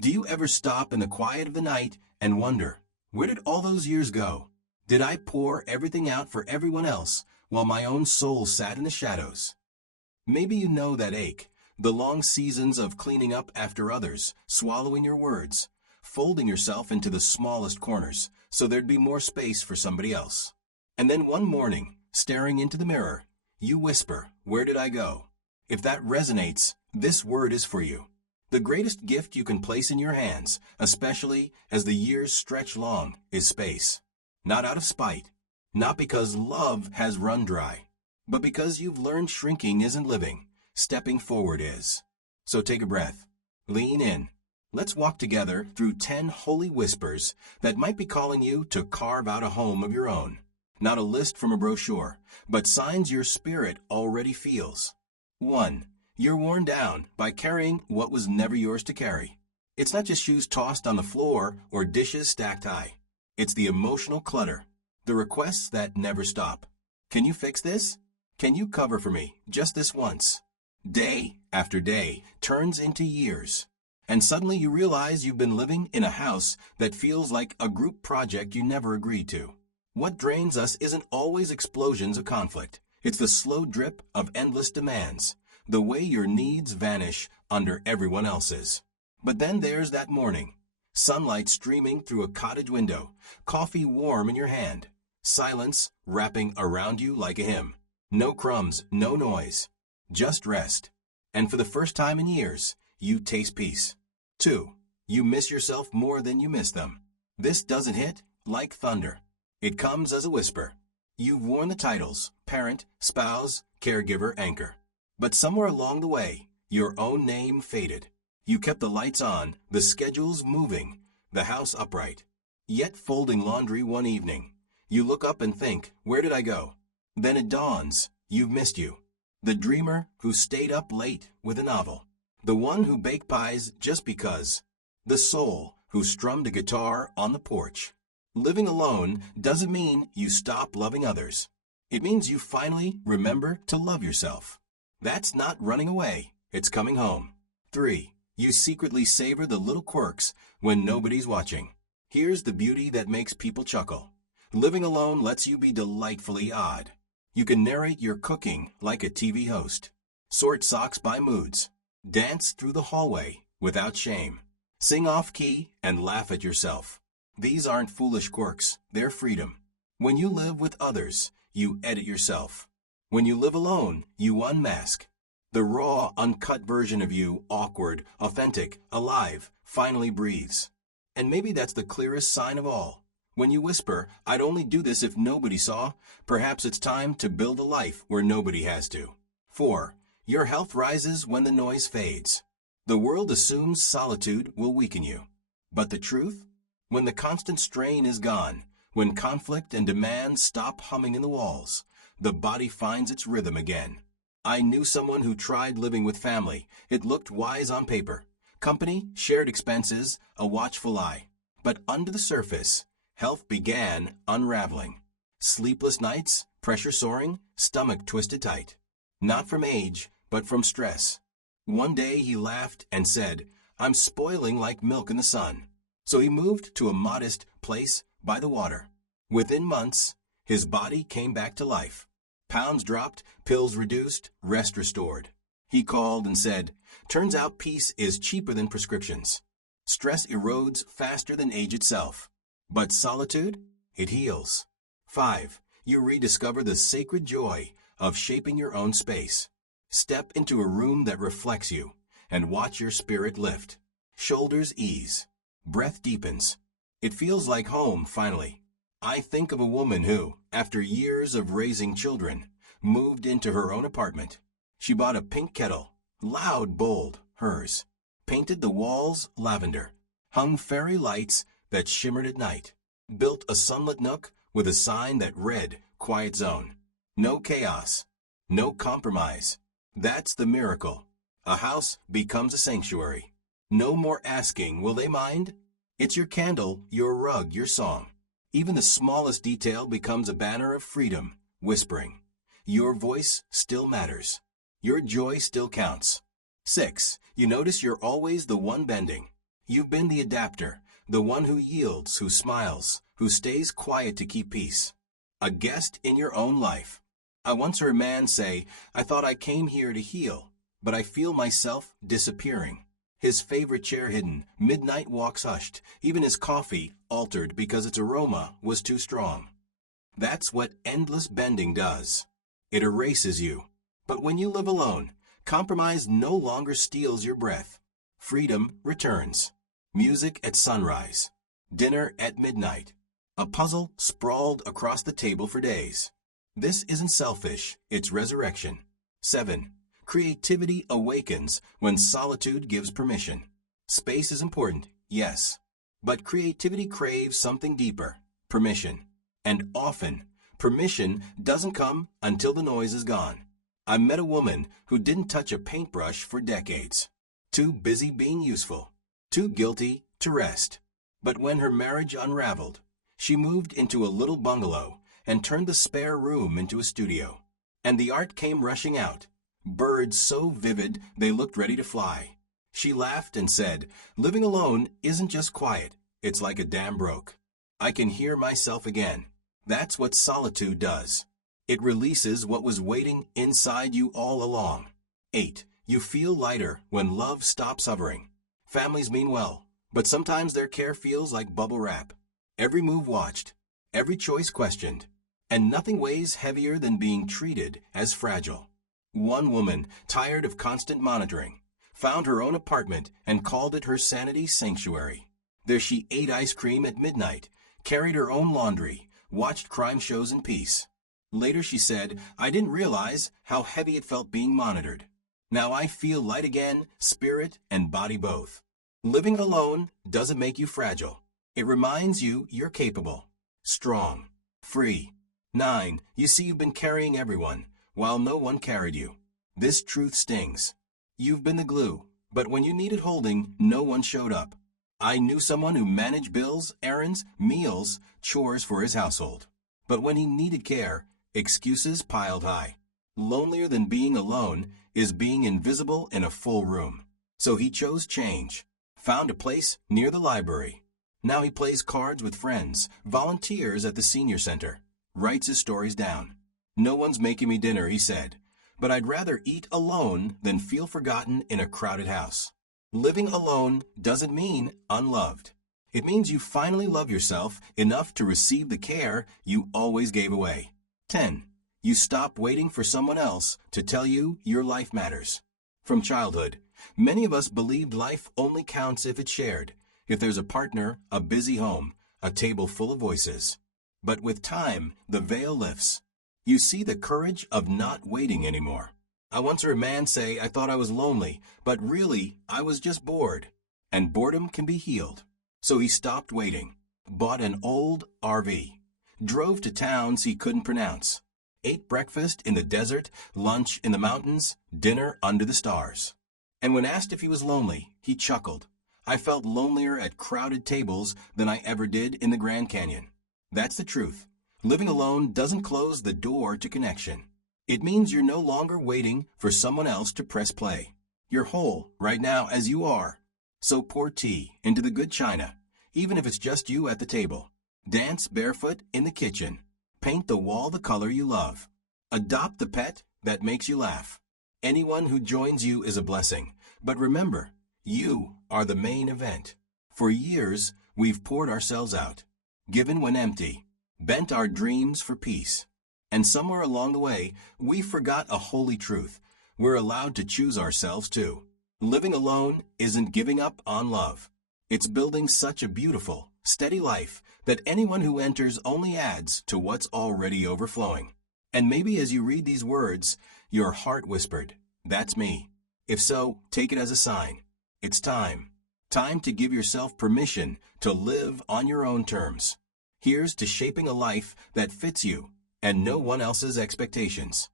Do you ever stop in the quiet of the night and wonder, where did all those years go? Did I pour everything out for everyone else while my own soul sat in the shadows? Maybe you know that ache, the long seasons of cleaning up after others, swallowing your words, folding yourself into the smallest corners so there'd be more space for somebody else. And then one morning, staring into the mirror, you whisper, "Where did I go?" If that resonates, this word is for you. The greatest gift you can place in your hands, especially as the years stretch long, is space. Not out of spite, not because love has run dry, but because you've learned shrinking isn't living, stepping forward is. So take a breath, lean in. Let's walk together through 10 holy whispers that might be calling you to carve out a home of your own. Not a list from a brochure, but signs your spirit already feels. 1. You're worn down by carrying what was never yours to carry. It's not just shoes tossed on the floor or dishes stacked high. It's the emotional clutter, the requests that never stop. Can you fix this? Can you cover for me just this once? Day after day turns into years. And suddenly you realize you've been living in a house that feels like a group project you never agreed to. What drains us isn't always explosions of conflict. It's the slow drip of endless demands, the way your needs vanish under everyone else's. But then there's that morning. Sunlight streaming through a cottage window, coffee warm in your hand, silence wrapping around you like a hymn. No crumbs, no noise, just rest. And for the first time in years, you taste peace. 2. You miss yourself more than you miss them. This doesn't hit like thunder. It comes as a whisper. You've worn the titles, parent, spouse, caregiver, anchor. But somewhere along the way, your own name faded. You kept the lights on, the schedules moving, the house upright. Yet folding laundry one evening, you look up and think, where did I go? Then it dawns, you've missed you. The dreamer who stayed up late with a novel. The one who baked pies just because. The soul who strummed a guitar on the porch. Living alone doesn't mean you stop loving others. It means you finally remember to love yourself. That's not running away, it's coming home. 3. You secretly savor the little quirks when nobody's watching. Here's the beauty that makes people chuckle. Living alone lets you be delightfully odd. You can narrate your cooking like a TV host. Sort socks by moods. Dance through the hallway without shame. Sing off-key and laugh at yourself. These aren't foolish quirks, they're freedom. When you live with others, you edit yourself. When you live alone, you unmask. The raw, uncut version of you, awkward, authentic, alive, finally breathes. And maybe that's the clearest sign of all. When you whisper, "I'd only do this if nobody saw," perhaps it's time to build a life where nobody has to. 4. Your health rises when the noise fades. The world assumes solitude will weaken you. But the truth? When the constant strain is gone, when conflict and demand stop humming in the walls, the body finds its rhythm again. I knew someone who tried living with family. It looked wise on paper. Company, shared expenses, a watchful eye. But under the surface, health began unraveling. Sleepless nights, pressure soaring, stomach twisted tight. Not from age, but from stress. One day he laughed and said, "I'm spoiling like milk in the sun." So he moved to a modest place by the water. Within months, his body came back to life. Pounds dropped, pills reduced, rest restored. He called and said, "Turns out peace is cheaper than prescriptions." Stress erodes faster than age itself. But solitude? It heals. 5. You rediscover the sacred joy of shaping your own space. Step into a room that reflects you and watch your spirit lift. Shoulders ease. Breath deepens. It feels like home, finally. I think of a woman who, after years of raising children, moved into her own apartment. She bought a pink kettle, loud, bold, hers. Painted the walls lavender. Hung fairy lights that shimmered at night. Built a sunlit nook with a sign that read, "Quiet Zone." No chaos. No compromise. That's the miracle. A house becomes a sanctuary. No more asking, "Will they mind?" It's your candle, your rug, your song. Even the smallest detail becomes a banner of freedom, whispering. Your voice still matters. Your joy still counts. 6. You notice you're always the one bending. You've been the adapter, the one who yields, who smiles, who stays quiet to keep peace. A guest in your own life. I once heard a man say, I thought I came here to heal, but I feel myself disappearing. His favorite chair hidden, midnight walks hushed, even his coffee altered because its aroma was too strong. That's what endless bending does. It erases you. But when you live alone, compromise no longer steals your breath. Freedom returns. Music at sunrise. Dinner at midnight. A puzzle sprawled across the table for days. This isn't selfish, it's resurrection. 7. Creativity awakens when solitude gives permission. Space is important, yes. But creativity craves something deeper, permission. And often, permission doesn't come until the noise is gone. I met a woman who didn't touch a paintbrush for decades. Too busy being useful. Too guilty to rest. But when her marriage unraveled, she moved into a little bungalow and turned the spare room into a studio. And the art came rushing out. Birds so vivid they looked ready to fly. She laughed and said, living alone isn't just quiet, it's like a dam broke. I can hear myself again. That's what solitude does. It releases what was waiting inside you all along. 8. You feel lighter when love stops hovering. Families mean well, but sometimes their care feels like bubble wrap. Every move watched, every choice questioned, and nothing weighs heavier than being treated as fragile. One woman, tired of constant monitoring, found her own apartment and called it her sanity sanctuary. There she ate ice cream at midnight, carried her own laundry, watched crime shows in peace. Later she said, I didn't realize how heavy it felt being monitored. Now I feel light again, spirit and body both. Living alone doesn't make you fragile. It reminds you you're capable, strong, free. 9. You see you've been carrying everyone, while no one carried you. This truth stings. You've been the glue, but when you needed holding, no one showed up. I knew someone who managed bills, errands, meals, chores for his household. But when he needed care, excuses piled high. Lonelier than being alone is being invisible in a full room. So he chose change, found a place near the library. Now he plays cards with friends, volunteers at the senior center, writes his stories down. No one's making me dinner, he said, but I'd rather eat alone than feel forgotten in a crowded house. Living alone doesn't mean unloved. It means you finally love yourself enough to receive the care you always gave away. 10. You stop waiting for someone else to tell you your life matters. From childhood, many of us believed life only counts if it's shared, if there's a partner, a busy home, a table full of voices. But with time, the veil lifts. You see the courage of not waiting anymore. I once heard a man say, I thought I was lonely, but really, I was just bored. And boredom can be healed. So he stopped waiting, bought an old RV, drove to towns he couldn't pronounce, ate breakfast in the desert, lunch in the mountains, dinner under the stars. And when asked if he was lonely, he chuckled. I felt lonelier at crowded tables than I ever did in the Grand Canyon. That's the truth. Living alone doesn't close the door to connection. It means you're no longer waiting for someone else to press play. You're whole right now as you are. So pour tea into the good china, even if it's just you at the table. Dance barefoot in the kitchen. Paint the wall the color you love. Adopt the pet that makes you laugh. Anyone who joins you is a blessing. But remember, you are the main event. For years, we've poured ourselves out, given when empty, bent our dreams for peace. And somewhere along the way, we forgot a holy truth. We're allowed to choose ourselves too. Living alone isn't giving up on love. It's building such a beautiful, steady life that anyone who enters only adds to what's already overflowing. And maybe as you read these words, your heart whispered, that's me. If so, take it as a sign. It's time. Time to give yourself permission to live on your own terms. Here's to shaping a life that fits you and no one else's expectations.